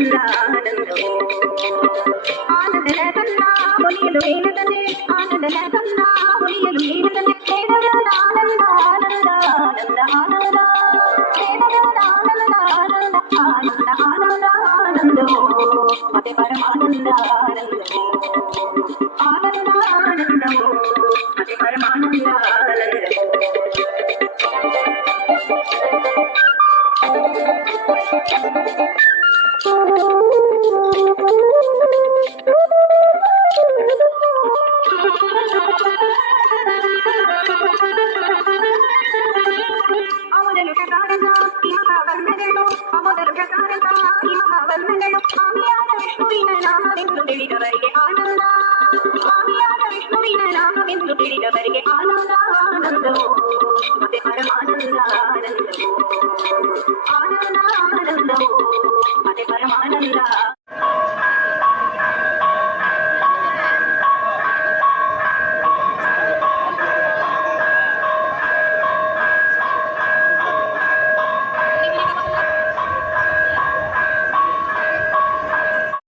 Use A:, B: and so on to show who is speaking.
A: ఆనందమో ఆనంద. కన్నా మునియలు లేనదనే ఆనంద కన్నా మునియలు లేనదనే వేదగల ఆనంద ఆనంద ఆనంద ఆనంద వేదగల ఆనంద ఆనంద ఆనంద ఆనంద ఆనందమో అతి పరమానంద ఆనందమో ఆనంద ఆనందమో అతి పరమానంద ఆనందమో ತಿಳಿದವರಿಗೆ ಆನಂದ ಆಮಿಯಾದ ವಿಷ್ಣುವಿನ ನಾಮವೆಂದು ತಿಳಿದವರಿಗೆ ಆನಂದ ಆನಂದವೋ ಮತ್ತೆ ಪರಮಾನಂದ ಆನಂದವೋ yang mana nih kak?